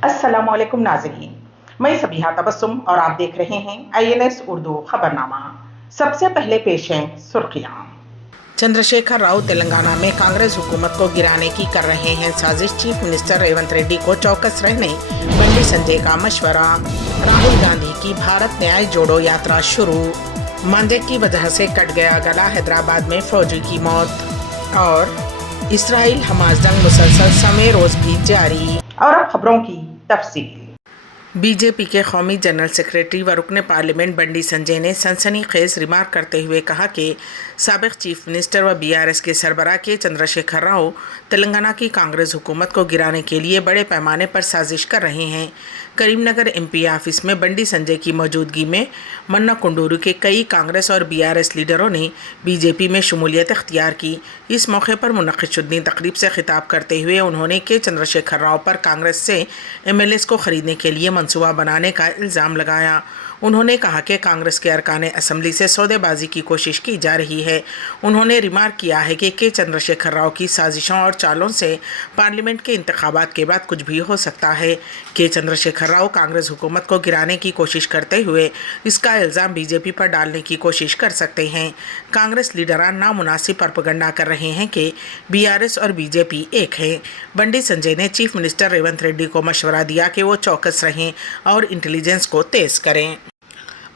अस्सलामुअलैकुम नाज़रीन, मैं सबिहा तबस्सुम और आप देख रहे हैं INS उर्दू खबरनामा। सबसे पहले पेश हैं सुर्खियां। चंद्रशेखर राव तेलंगाना में कांग्रेस हुकूमत को गिराने की कर रहे हैं साजिश। चीफ मिनिस्टर रेवंत रेड्डी को चौकस रहने बंडी संजय का मशवरा। राहुल गांधी की भारत न्याय जोड़ो यात्रा शुरू। मांझे की वजह से कट गया गला, हैदराबाद में फौजी की मौत। और इसराइल हमास जंग मुसलसल समय रोज भी जारी। और अब खबरों की तफसील। बीजेपी के कौमी जनरल सेक्रेटरी व रुकन पार्लियामेंट बंडी संजय ने सनसनीखेज रिमार्क करते हुए कहा कि साबिक चीफ मिनिस्टर व BRS के सरबराह के चंद्रशेखर राव तेलंगाना की कांग्रेस हुकूमत को गिराने के लिए बड़े पैमाने पर साजिश कर रहे हैं। करीमनगर MP ऑफिस में बंडी संजय की मौजूदगी में मन्ना कुंडूरू के कई कांग्रेस और BRS लीडरों ने बीजेपी में शमूलियत इख्तियार की। इस मौके पर मुनक़्क़िद शुदनी तकरीब से खिताब करते हुए उन्होंने के चंद्रशेखर राव पर कांग्रेस से MLAs को खरीदने के लिए मंसूबा बनाने का इल्ज़ाम लगाया। उन्होंने कहा कि कांग्रेस के अरकान असम्बली से सौदेबाजी की कोशिश की जा रही है। उन्होंने रिमार्क किया है कि चंद्रशेखर राव की साजिशों और चालों से पार्लियामेंट के इंतखाबात के बाद कुछ भी हो सकता है। चंद्रशेखर राव कांग्रेस हुकूमत को गिराने की कोशिश करते हुए इसका इल्ज़ाम बीजेपी पर डालने की कोशिश कर सकते हैं। कांग्रेस लीडरान नामुनासिब प्रोपेगेंडा कर रहे हैं कि BRS और बीजेपी एक है। बंडी संजय ने चीफ मिनिस्टर रेवंत रेड्डी को मशवरा दिया कि वो चौकस रहें और इंटेलिजेंस को तेज़ करें।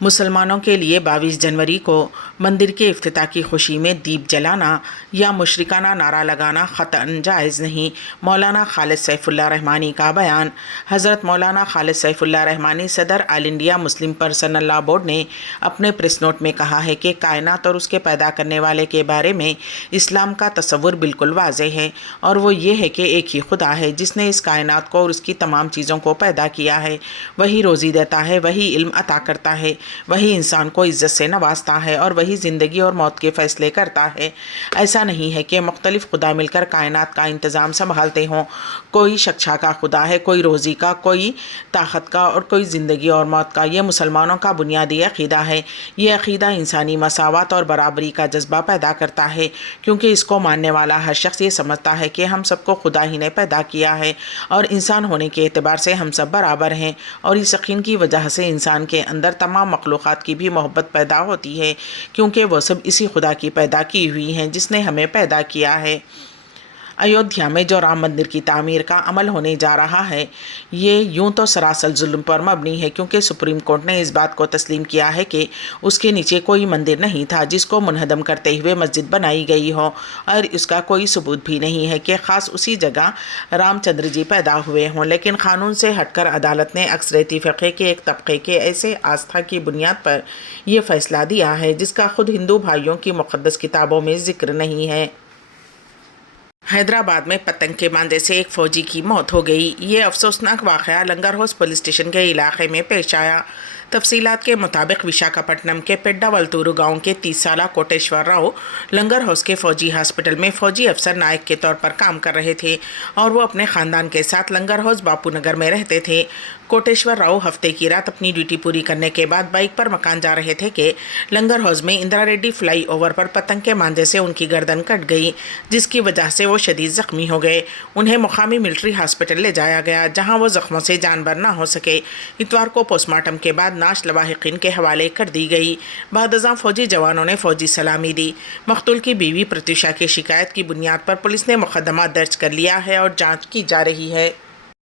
मुसलमानों के लिए 22 जनवरी को मंदिर के इफ्तिताह की खुशी में दीप जलाना या मुशरिकाना नारा लगाना ख़तन जायज़ नहीं। मौलाना खालिद सैफुल्लाह रहमानी का बयान। हज़रत मौलाना खालिद सैफुल्लाह रहमानी सदर all India Muslim personal law board ने अपने प्रेस नोट में कहा है कि कायनात और उसके पैदा करने वाले के बारे में इस्लाम का तसव्वुर बिल्कुल वाज़ेह है, और वो ये है कि एक ही खुदा है जिसने इस कायनात को और उसकी तमाम चीज़ों को पैदा किया है। वही रोज़ी देता है, वही इल्म अता करता है, वही इंसान को इज़्ज़त से नवाजता है और वही ज़िंदगी और मौत के फ़ैसले करता है। ऐसा नहीं है कि मुख्तलिफ़ खुदा मिलकर कायनात का इंतज़ाम संभालते हों। कोई शख्सा का खुदा है, कोई रोज़ी का, कोई ताकत का और कोई ज़िंदगी और मौत का। ये मुसलमानों का बुनियादी अक़ीदा है। ये अक़ीदा इंसानी मसावत और बराबरी का जज्बा पैदा करता है, क्योंकि इसको मानने वाला हर शख्स ये समझता है कि हम सबको खुदा ही ने पैदा किया है और इंसान होने के एतबार से हम सब बराबर हैं। और इस यकीन की वजह से इंसान के अंदर तमाम मखलूक़ात की भी मोहब्बत पैदा होती है, क्योंकि वो सब इसी खुदा की पैदा की हुई हैं जिसने हमें पैदा किया है। अयोध्या में जो राम मंदिर की तामीर का अमल होने जा रहा है, ये यूं तो सरासर जुल्म पर मबनी है, क्योंकि सुप्रीम कोर्ट ने इस बात को तस्लीम किया है कि उसके नीचे कोई मंदिर नहीं था जिसको मुनहदम करते हुए मस्जिद बनाई गई हो, और इसका कोई सबूत भी नहीं है कि ख़ास उसी जगह रामचंद्र जी पैदा हुए हों। लेकिन क़ानून से हटकर अदालत ने अक्सरियती फ़िक़े के एक तबके के ऐसे आस्था की बुनियाद पर यह फ़ैसला दिया है जिसका ख़ुद हिंदू भाइयों की मुक़द्दस किताबों में ज़िक्र नहीं है। हैदराबाद में पतंग के मांझे से एक फ़ौजी की मौत हो गई। ये अफसोसनाक वाक़या लंगर हाउस पुलिस स्टेशन के इलाके में पेश आया। तफसीलात के मुताबिक विशाखापट्टनम के पेड्डावलतूरू गांव के 30 साला कोटेश्वर राव लंगर हाउस के फ़ौजी हॉस्पिटल में फ़ौजी अफसर नायक के तौर पर काम कर रहे थे और वो अपने ख़ानदान के साथ लंगर हाउस बापू नगर में रहते थे। कोटेश्वर राव हफ्ते की रात अपनी ड्यूटी पूरी करने के बाद बाइक पर मकान जा रहे थे कि लंगर हाउस में इंदिरा रेड्डी फ्लाई ओवर पर पतंग के मांझे से उनकी गर्दन कट गई, जिसकी वजह से वो शदीद ज़ख्मी हो गए। उन्हें मुकामी मिलिट्री हॉस्पिटल ले जाया गया, जहां वो ज़ख्मों से जानबर ना हो सके। इतवार को पोस्टमार्टम के बाद नाश लवाहिकीन के हवाले कर दी गई। बाद अज़ां फ़ौजी जवानों ने फ़ौजी सलामी दी। मक़तूल की बीवी प्रत्युषा की शिकायत की बुनियाद पर पुलिस ने मुक़दमा दर्ज कर लिया है और जाँच की जा रही है।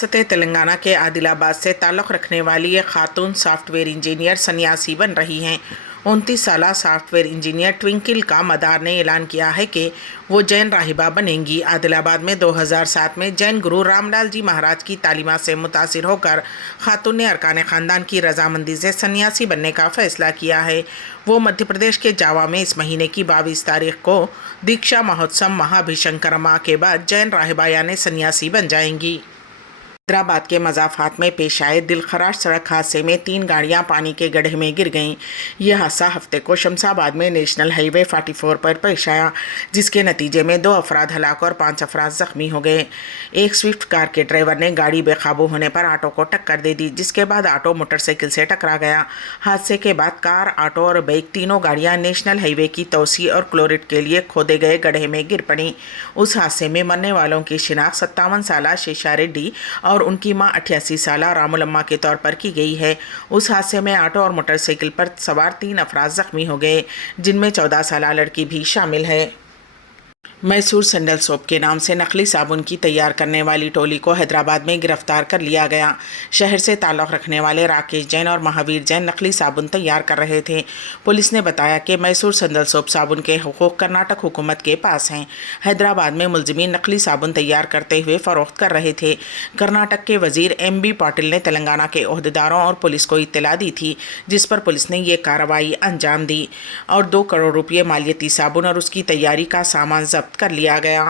तेलंगाना के आदिलाबाद से ताल्लुक़ रखने वाली एक खातून सॉफ्टवेयर इंजीनियर सन्यासी बन रही हैं। 29 साला सॉफ्टवेयर इंजीनियर ट्विंकल का मदार ने ऐलान किया है कि वो जैन राहिबा बनेंगी। आदिलाबाद में 2007 में जैन गुरु रामलाल जी महाराज की तालीमात से मुतासिर होकर खातून ने अरकान ख़ानदान की रजामंदी से सन्यासी बनने का फ़ैसला किया है। वो मध्य प्रदेश के जावा में इस महीने की 22 तारीख को दीक्षा महोत्सव महाभिशंकरमा के बाद जैन राहिबा यानी सन्यासी बन जाएंगी। हैदराबाद के मज़ाफ़ात में पेश आए दिलखराश सड़क हादसे में 3 गाड़ियां पानी के गड्ढे में गिर गईं। यह हादसा हफ्ते को शमशाबाद में नेशनल हाईवे 44 पर पेश आया, जिसके नतीजे में 2 अफराद हलाक और 5 अफराद ज़ख्मी हो गए। एक स्विफ्ट कार के ड्राइवर ने गाड़ी बेकाबू होने पर ऑटो को टक्कर दे दी, जिसके बाद ऑटो मोटरसाइकिल से टकरा गया। हादसे के बाद कार, ऑटो और बाइक तीनों गाड़ियाँ नेशनल हाईवे की तोसी और क्लोरिट के लिए खोदे गए गड्ढे में गिर पड़ी। उस हादसे में मरने वालों की शिनाख्त 57 साला शेषा रेड्डी اور ان کی मां 88 साला रामुलम्मा के तौर पर की गई है। उस हादसे में ऑटो और मोटरसाइकिल पर सवार 3 अफराद जख्मी हो गए, जिनमें 14 साला लड़की भी शामिल है। मैसूर सैंडल सोप के नाम से नकली साबुन की तैयार करने वाली टोली को हैदराबाद में गिरफ्तार कर लिया गया। शहर से ताल्लुक़ रखने वाले राकेश जैन और महावीर जैन नकली साबुन तैयार कर रहे थे। पुलिस ने बताया कि मैसूर सैंडल सोप साबुन के हुकूक कर्नाटक हुकूमत के पास हैं। हैदराबाद में मुलजिमीन नकली साबुन तैयार करते हुए फ़रोख्त कर रहे थे। कर्नाटक के वज़ीर MB पाटिल ने तेलंगाना के ओहदेदारों और पुलिस को इत्तला दी थी, जिस पर पुलिस ने ये कार्रवाई अंजाम दी और 2 करोड़ रुपये मालियती साबुन और उसकी तैयारी का सामान जब्त कर लिया गया।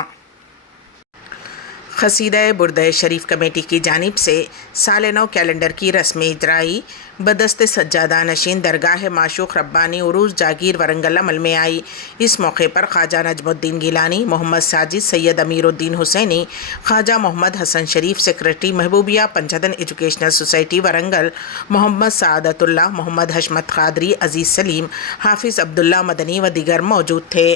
क़सीदा बुर्द शरीफ कमेटी की जानिब से साल नौ कैलेंडर की रस्म इजराई बदस्त सज्जादा नशीन दरगाह माशूक रब्बानी उरूज जागीर वरंगल अमल में आई। इस मौके पर Khwaja Najmuddin Gilani, Mohammed Sajid, Syed Amiruddin Hussaini, Khwaja Mohammed Hasan Sharif secretary Mahboobia Panchadan educational society Warangal, Mohammed Saadatullah, Mohammed Hashmat Qadri, Aziz Saleem, Hafiz Abdullah Madani व दीगर मौजूद थे।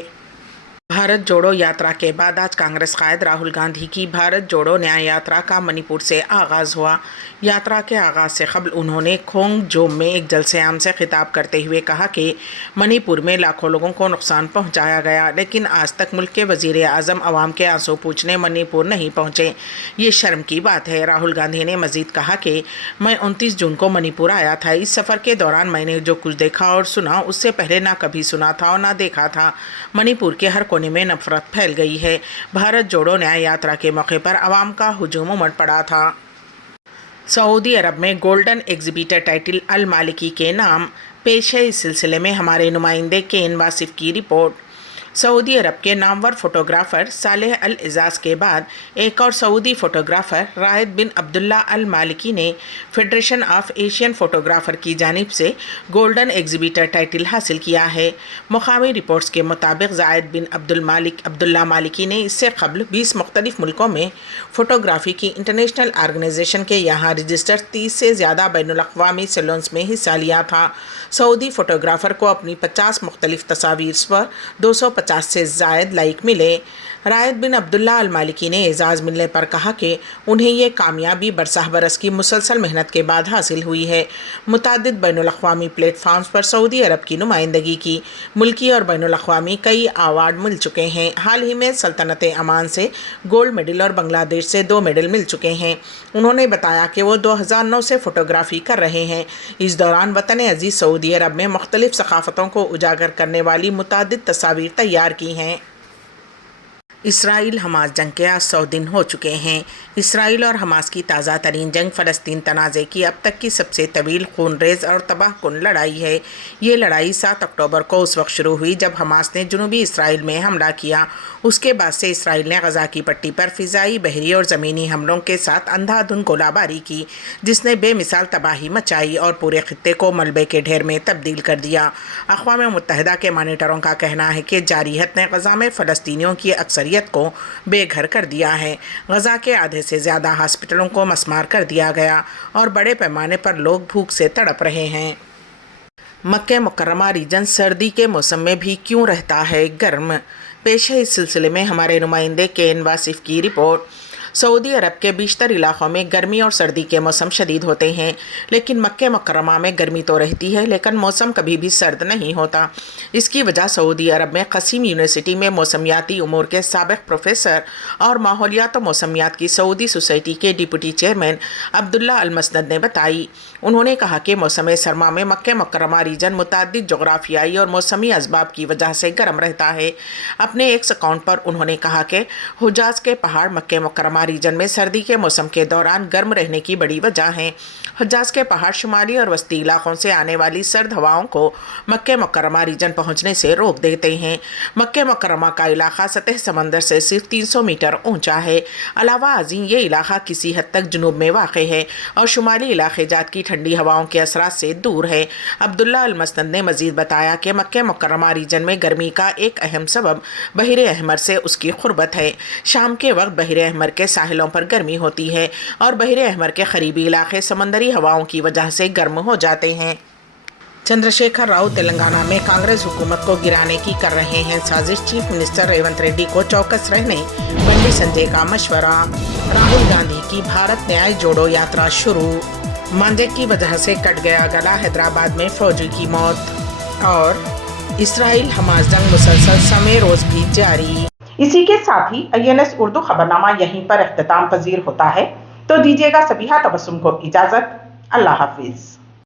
भारत जोड़ो यात्रा के बाद आज कांग्रेस कायद राहुल गांधी की भारत जोड़ो न्याय यात्रा का मणिपुर से आगाज़ हुआ। यात्रा के आगाज़ से कबल उन्होंने खोंगजोम में एक जलसे आम से खिताब करते हुए कहा कि मणिपुर में लाखों लोगों को नुकसान पहुंचाया गया, लेकिन आज तक मुल्क के वज़ीर आज़म अवाम के आंसू पूछने मणिपुर नहीं पहुंचे। ये शर्म की बात है। राहुल गांधी ने मज़ीद कहा कि मैं 29 जून को मणिपुर आया था। इस सफ़र के दौरान मैंने जो कुछ देखा और सुना उससे पहले ना कभी सुना था और ना देखा था। मणिपुर के हर कोने में नफरत फैल गई है। भारत जोड़ो न्याय यात्रा के मौके पर अवाम का हुजूम उमड़ पड़ा था। सऊदी अरब में गोल्डन एग्जीबिटर टाइटल अल मालिकी के नाम पेश है। इस सिलसिले में हमारे नुमाइंदे केन वासिफ की रिपोर्ट। सऊदी अरब के नामवर फ़ोटोग्राफ़र सालेह अल इजाज़ के बाद एक और सऊदी फ़ोटोग्राफ़र रायद बिन अब्दुल्ला अल मालिकी ने फेडरेशन ऑफ एशियन फ़ोटोग्राफ़र की जानिब से गोल्डन एग्जीबिटर टाइटल हासिल किया है। मुकामी रिपोर्ट्स के मुताबिक जायद बिन अब्दुल्ला मालिकी ने इससे कबल 20 मुख्तलिफ़ मुल्कों में फ़ोटोग्राफ़ी की इंटरनेशनल आर्गनाइजेशन के यहाँ रजिस्टर्ड 30 से ज़्यादा बैनुल-अक़वामी सैलून्स में हिस्सा लिया था। सऊदी फ़ोटोग्राफ़र को अपनी 50 मुख्तलिफ़ तस्वीर पर 250 से ज़ायद लाइक मिले। रायद बिन अब्दुल्ला अल मालिकी ने एजाज़ मिलने पर कहा कि उन्हें ये कामयाबी बरसह बरस की मुसलसल मेहनत के बाद हासिल हुई है। मुतादिद बैनुल-अक़वामी प्लेटफार्म्स पर सऊदी अरब की नुमाइंदगी की मुल्की और बैनुल-अक़वामी कई अवार्ड मिल चुके हैं। हाल ही में सल्तनत अमान से गोल्ड मेडल और बांग्लादेश से 2 मेडल मिल चुके हैं। उन्होंने बताया कि वो 2009 से फ़ोटोग्राफ़ी कर रहे हैं। इस दौरान वतन अज़ीज़ सऊदी अरब में मुख्तलिफ़ सक़ाफ़तों को उजागर करने वाली मुतादिद तस्वीर तैयार की हैं। इसराइल हमास जंग के आज 100 दिन हो चुके हैं। इसराइल और हमास की ताज़ा तरीन जंग फ़लस्तीन तनाज़े की अब तक की सबसे तवील, खूनरेज़ और तबाहकुन लड़ाई है। ये लड़ाई 7 अक्टूबर को उस वक्त शुरू हुई जब हमास ने जनूबी इसराइल में हमला किया। उसके बाद से इसराइल ने गज़ा की पट्टी पर फ़िज़ाई, बहरी और ज़मीनी हमलों के साथ अंधाधुंध गोलाबारी की, जिसने बेमिसाल तबाही मचाई और पूरे खित्ते को मलबे के ढेर में तब्दील कर दिया। अक़वाम मुत्तहिदा के मॉनिटरों का कहना है कि जारियत ने गज़ा में फ़लस्तीनियों की अक्सरियत को बेघर कर दिया है। गज़ा के आधे से ज़्यादा हॉस्पिटलों को मस्मार कर दिया गया और बड़े पैमाने पर लोग भूख से तड़प रहे हैं। मक्का मुकर्रमा रीजन सर्दी के मौसम में भी क्यों रहता है गर्म? पेश है इस सिलसिले में हमारे नुमाइंदे केन वासिफ की रिपोर्ट। सऊदी अरब के बेशतर इलाक़ों में गर्मी और सर्दी के मौसम शदीद होते हैं, लेकिन मक्का मुकर्रमा में गर्मी तो रहती है लेकिन मौसम कभी भी सर्द नहीं होता। इसकी वजह सऊदी अरब में क़सीम यूनिवर्सिटी में मौसमियाती उमूर के साबिक़ प्रोफेसर और माहौलियात व मौसमियात की सऊदी सोसाइटी के डिप्टी चेयरमैन अब्दुल्ला अल मसनद ने बताई। उन्होंने कहा कि मौसम सरमा में मक्का मुकर्रमा रीजन मुतादिद जोग्राफियाई और मौसमी असबाब की वजह से गर्म रहता है। अपने एक अकाउंट पर उन्होंने कहा कि हुजाज के पहाड़ मक्का मुकर्रमा रीजन में सर्दी के मौसम के दौरान गर्म रहने की बड़ी वजह है। हुजाज के पहाड़ शुमाली और वस्ती इलाकों से आने वाली सर्द हवाओं को मक्का मुकर्रमा रीजन पहुंचने से रोक देते हैं। मक्का मुकर्रमा का इलाका सतह समंदर से सिर्फ 300 मीटर ऊंचा है। अलावा अज़ीम ये इलाका किसी हद तक जुनूब में वाक़ है और शुमाली इलाके जात की ठंडी हवाओं के असरात से दूर है। अब्दुल्ला अल मसनद ने मज़ीद बताया कि मक्का मुकर्रमा रीजन में गर्मी का एक अहम सबब बहर अहमर से उसकी क़ुर्बत है। शाम के वक्त बहर अहमर के साहिलों पर गर्मी होती है और बहर अहमर के करीबी इलाके समंदरी हवाओं की वजह से गर्म हो जाते हैं। चंद्रशेखर राव तेलंगाना में कांग्रेस हुकूमत को गिराने की कर रहे हैं साजिश। चीफ मिनिस्टर रेवंत रेड्डी को चौकस रहने बंडी संजय का मशवरा। राहुल गांधी की भारत न्याय जोड़ो यात्रा शुरू। मांझे की वजह से कट गया गला, हैदराबाद में फौजी की मौत। और इसराइल हमास जंग मुसलसल समय रोज भी जारी। इसी के साथ ही INS उर्दू खबरनामा यहीं पर इख्तिताम पजीर होता है। तो दीजिएगा सबीहा तबस्सुम को इजाजत। अल्लाह हाफिज।